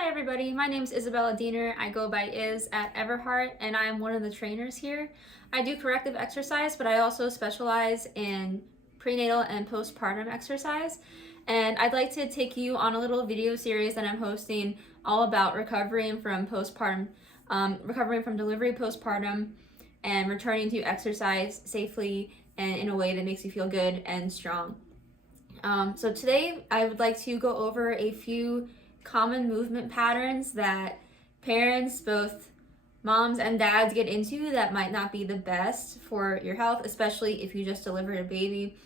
Hi everybody, my name is Isabella Diener. I go by Iz at Everhart and I am one of the trainers here. I do corrective exercise, but I also specialize in prenatal and postpartum exercise. And I'd like to take you on a little video series that I'm hosting all about recovering from postpartum, recovering from delivery postpartum, and returning to exercise safely and in a way that makes you feel good and strong. So today I would like to go over a few common movement patterns that parents, both moms and dads, get into that might not be the best for your health, especially if you just delivered a baby.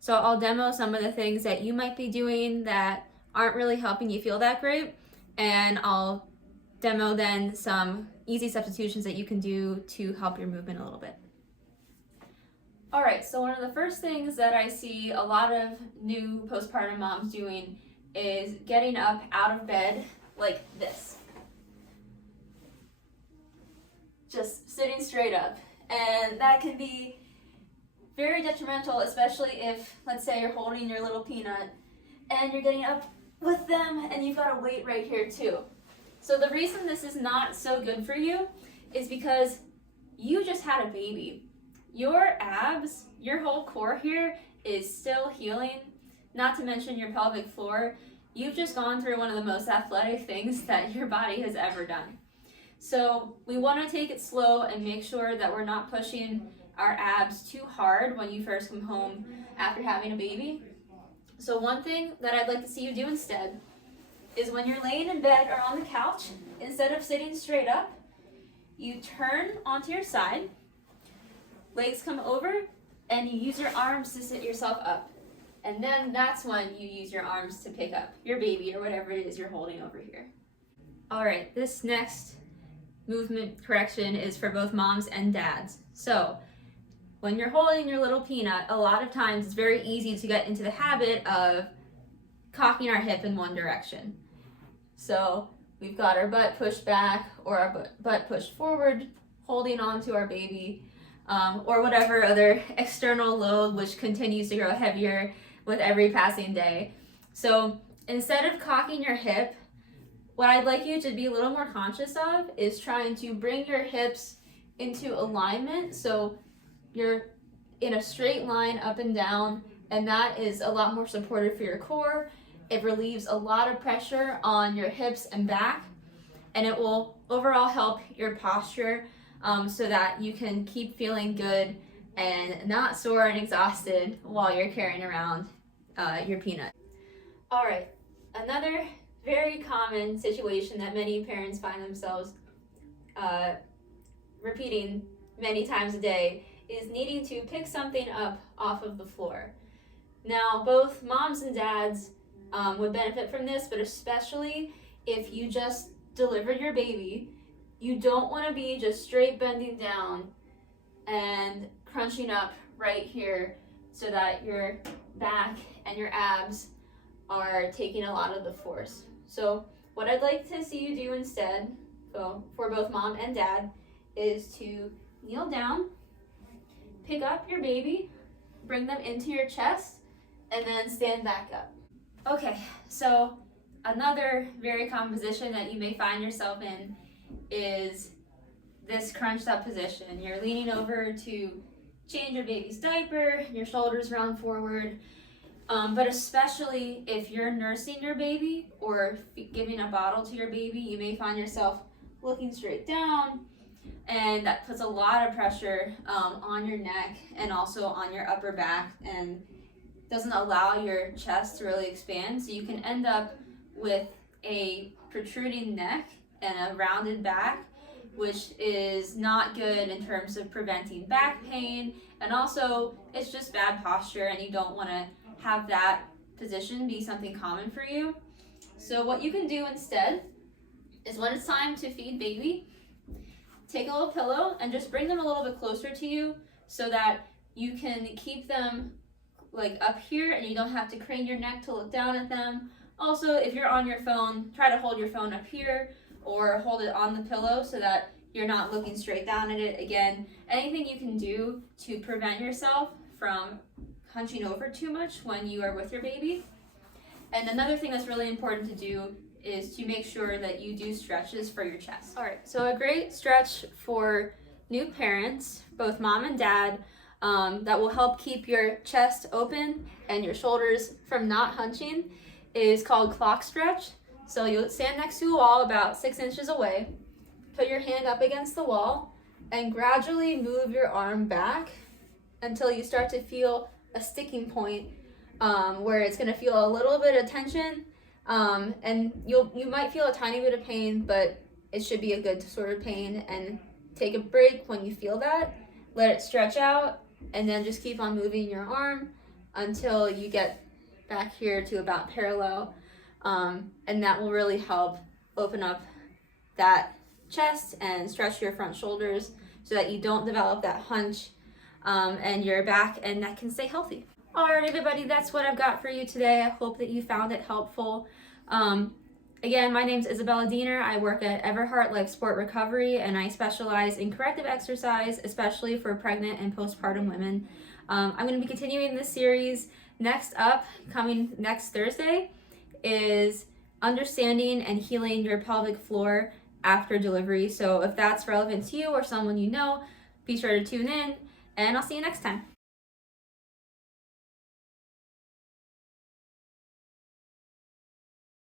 So I'll demo some of the things that you might be doing that aren't really helping you feel that great, and I'll demo then some easy substitutions that you can do to help your movement a little bit. All right, so one of the first things that I see a lot of new postpartum moms doing is getting up out of bed like this. Just sitting straight up. And that can be very detrimental, especially if, let's say, you're holding your little peanut and you're getting up with them and you've got a weight right here too. So the reason this is not so good for you is because you just had a baby. Your abs, your whole core here is still healing, not to mention your pelvic floor. You've just gone through one of the most athletic things that your body has ever done. So we want to take it slow and make sure that we're not pushing our abs too hard when you first come home after having a baby. So one thing that I'd like to see you do instead is when you're laying in bed or on the couch, instead of sitting straight up, you turn onto your side, legs come over, and you use your arms to sit yourself up. And then that's when you use your arms to pick up your baby or whatever it is you're holding over here. All right, this next movement correction is for both moms and dads. So when you're holding your little peanut, a lot of times it's very easy to get into the habit of cocking our hip in one direction. So we've got our butt pushed back or our butt pushed forward, holding on to our baby, or whatever other external load which continues to grow heavier with every passing day. So instead of cocking your hip, what I'd like you to be a little more conscious of is trying to bring your hips into alignment so you're in a straight line up and down, and that is a lot more supportive for your core. It relieves a lot of pressure on your hips and back, and it will overall help your posture so that you can keep feeling good and not sore and exhausted while you're carrying around your peanut. All right, another very common situation that many parents find themselves repeating many times a day is needing to pick something up off of the floor. Now, both moms and dads would benefit from this, but especially if you just delivered your baby, you don't want to be just straight bending down and crunching up right here so that your back and your abs are taking a lot of the force. So what I'd like to see you do instead, so for both mom and dad, is to kneel down, pick up your baby, bring them into your chest, and then stand back up. Okay, so another very common position that you may find yourself in is this crunched up position. You're leaning over to change your baby's diaper, your shoulders round forward, but especially if you're nursing your baby or giving a bottle to your baby, you may find yourself looking straight down, and that puts a lot of pressure on your neck and also on your upper back and doesn't allow your chest to really expand, so you can end up with a protruding neck and a rounded back, which is not good in terms of preventing back pain, and also it's just bad posture and you don't want to have that position be something common for you. So what you can do instead is when it's time to feed baby, take a little pillow and just bring them a little bit closer to you so that you can keep them like up here and you don't have to crane your neck to look down at them. Also, if you're on your phone, try to hold your phone up here or hold it on the pillow so that you're not looking straight down at it. Again, anything you can do to prevent yourself from hunching over too much when you are with your baby. And another thing that's really important to do is to make sure that you do stretches for your chest. All right, so a great stretch for new parents, both mom and dad, that will help keep your chest open and your shoulders from not hunching is called clock stretch. So you'll stand next to a wall about 6 inches away, put your hand up against the wall, and gradually move your arm back until you start to feel a sticking point where it's going to feel a little bit of tension, and you might feel a tiny bit of pain, but it should be a good sort of pain. And take a break when you feel that, let it stretch out, and then just keep on moving your arm until you get back here to about parallel, and that will really help open up that chest and stretch your front shoulders so that you don't develop that hunch, and your back and neck can stay healthy. All right, everybody, that's what I've got for you today. I hope that you found it helpful. Again, my name is Isabella Diener. I work at Everhart Life Sport Recovery, and I specialize in corrective exercise, especially for pregnant and postpartum women. I'm going to be continuing this series. Next up, coming next Thursday, is understanding and healing your pelvic floor after delivery. So if that's relevant to you or someone you know, be sure to tune in, and I'll see you next time.